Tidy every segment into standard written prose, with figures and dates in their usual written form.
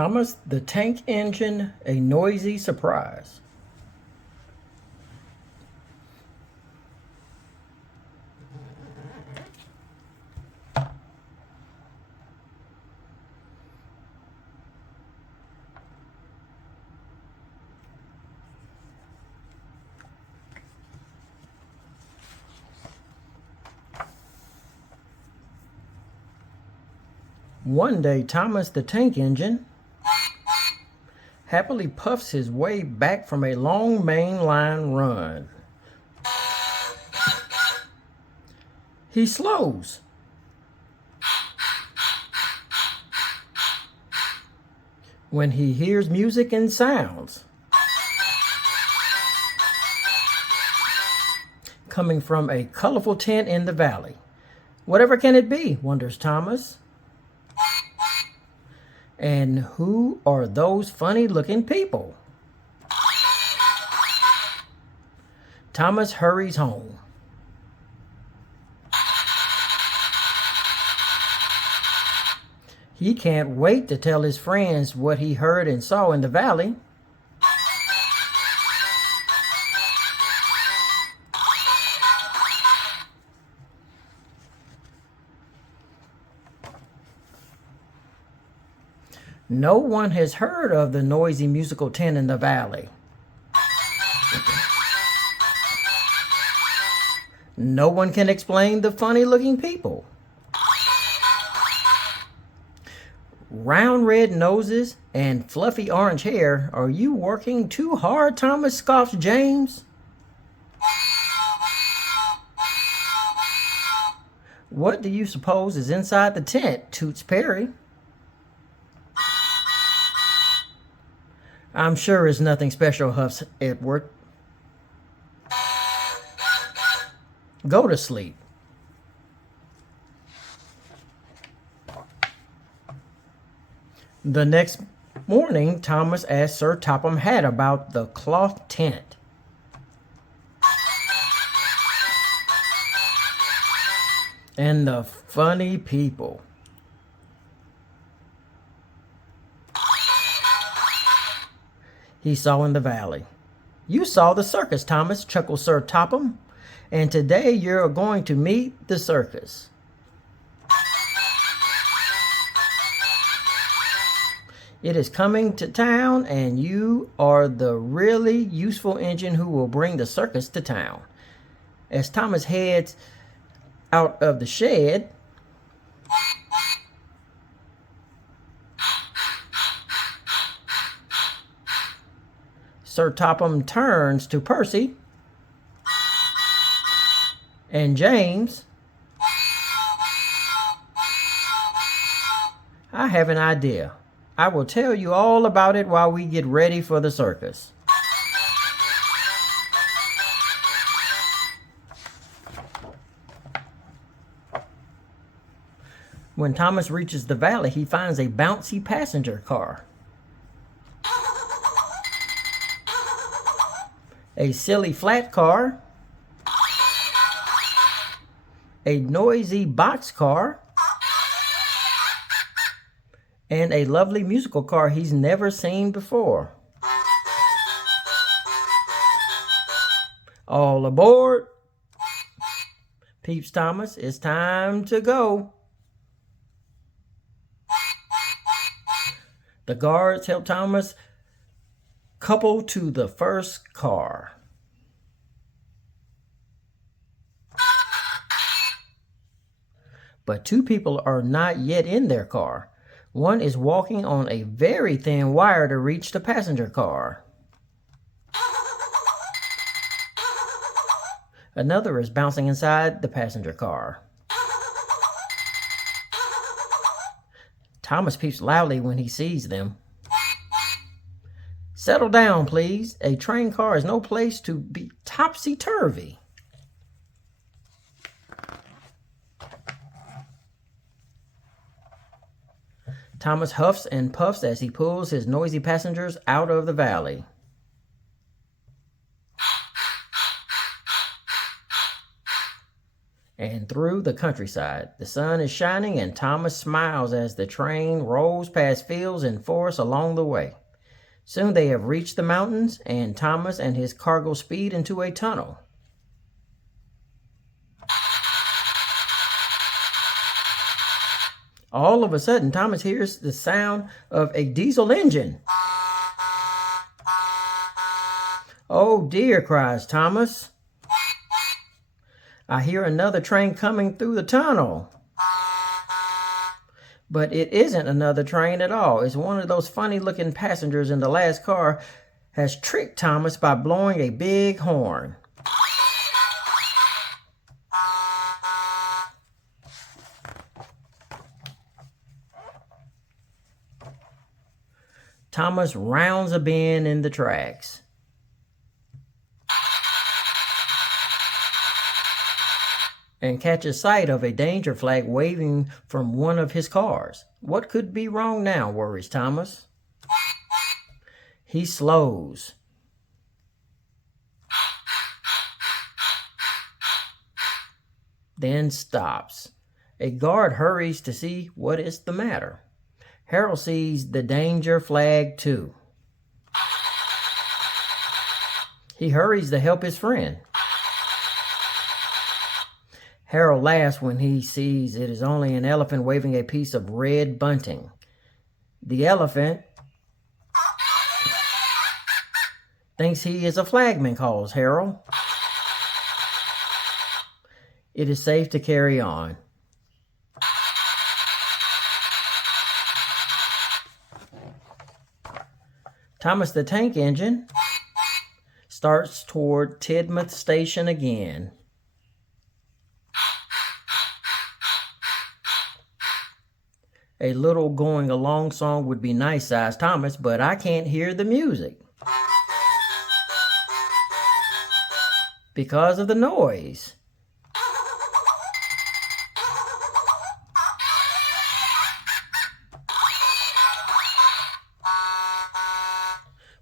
Thomas the Tank Engine, a noisy surprise. One day, Thomas the Tank Engine happily puffs his way back from a long main line run. He slows when he hears music and sounds coming from a colorful tent in the valley. Whatever can it be, wonders Thomas. And who are those funny-looking people? Thomas hurries home. He can't wait to tell his friends what he heard and saw in the valley. No one has heard of the noisy musical tent in the valley. No one can explain the funny-looking people. Round red noses and fluffy orange hair, are you working too hard, Thomas? Scoffs James. What do you suppose is inside the tent? Toots Perry. I'm sure it's nothing special, huffs Edward. Go to sleep. The next morning, Thomas asked Sir Topham Hatt about the cloth tent. And the funny people. He saw in the valley. You saw the circus, Thomas, chuckled Sir Topham. And today you're going to meet the circus. It is coming to town, and you are the really useful engine who will bring the circus to town. As Thomas heads out of the shed, Sir Topham turns to Percy and James. I have an idea. I will tell you all about it while we get ready for the circus. When Thomas reaches the valley, he finds a bouncy passenger car, a silly flat car, a noisy box car, and a lovely musical car he's never seen before. All aboard, peeps Thomas. It's time to go. The guards help Thomas couple to the first car. But two people are not yet in their car. One is walking on a very thin wire to reach the passenger car. Another is bouncing inside the passenger car. Thomas peeps loudly when he sees them. Settle down, please. A train car is no place to be topsy-turvy. Thomas huffs and puffs as he pulls his noisy passengers out of the valley. and through the countryside. The sun is shining, and Thomas smiles as the train rolls past fields and forests along the way. Soon they have reached the mountains, and Thomas and his cargo speed into a tunnel. All of a sudden, Thomas hears the sound of a diesel engine. "Oh dear," cries Thomas. "I hear another train coming through the tunnel." But it isn't another train at all. It's one of those funny-looking passengers in the last car has tricked Thomas by blowing a big horn. Thomas rounds a bend in the tracks. And catches sight of a danger flag waving from one of his cars. What could be wrong now, worries Thomas. He slows. Then stops. A guard hurries to see what is the matter. Harold sees the danger flag too. He hurries to help his friend. Harold laughs when he sees it is only an elephant waving a piece of red bunting. The elephant thinks he is a flagman, calls Harold. It is safe to carry on. Thomas the Tank Engine starts toward Tidmouth Station again. A little going along song would be nice, says Thomas, but I can't hear the music because of the noise.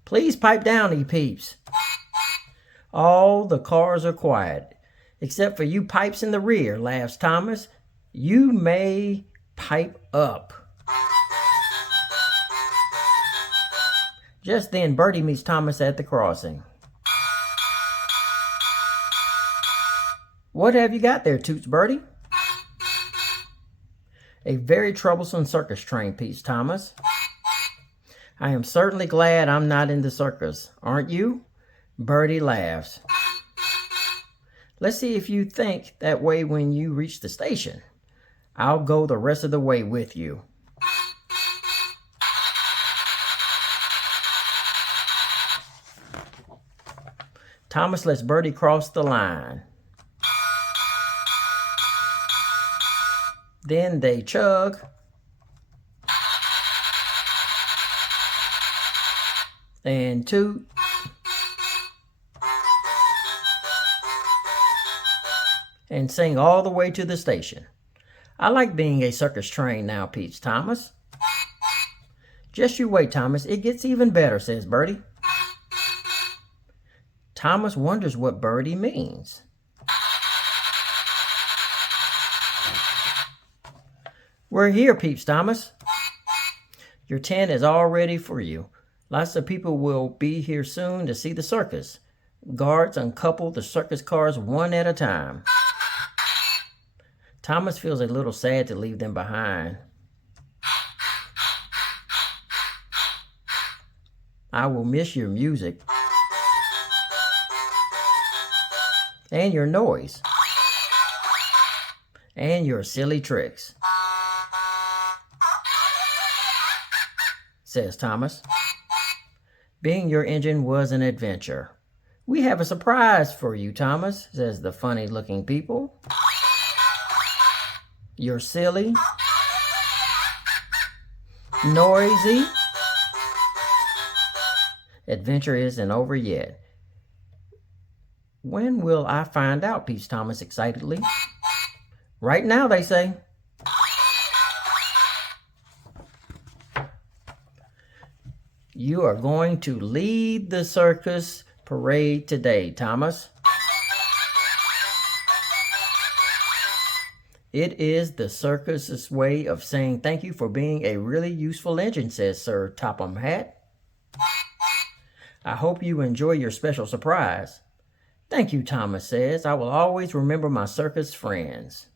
Please pipe down, he peeps. All the cars are quiet, except for you pipes in the rear, laughs Thomas. You may pipe up. Just then, Bertie meets Thomas at the crossing. "What have you got there, Toots Bertie?" "A very troublesome circus train," peeps Thomas. "I am certainly glad I'm not in the circus, aren't you?" Bertie laughs. "Let's see if you think that way when you reach the station. I'll go the rest of the way with you." Thomas lets Bertie cross the line. Then they chug and toot and sing all the way to the station. "I like being a circus train now," peeps Thomas. "Just you wait, Thomas. It gets even better," says Bertie. Thomas wonders what Bertie means. "We're here," peeps Thomas. "Your tent is all ready for you. Lots of people will be here soon to see the circus. Guards uncouple the circus cars one at a time." Thomas feels a little sad to leave them behind. "I will miss your music and your noise and your silly tricks," says Thomas. "Being your engine was an adventure." "We have a surprise for you, Thomas," says the funny-looking people. "You're silly, noisy adventure isn't over yet." "When will I find out?" peeps Thomas excitedly. "Right now," they say. "You are going to lead the circus parade today, Thomas." It is the circus's way of saying thank you for being a really useful engine, says Sir Topham Hatt. I hope you enjoy your special surprise. Thank you, Thomas says. I will always remember my circus friends.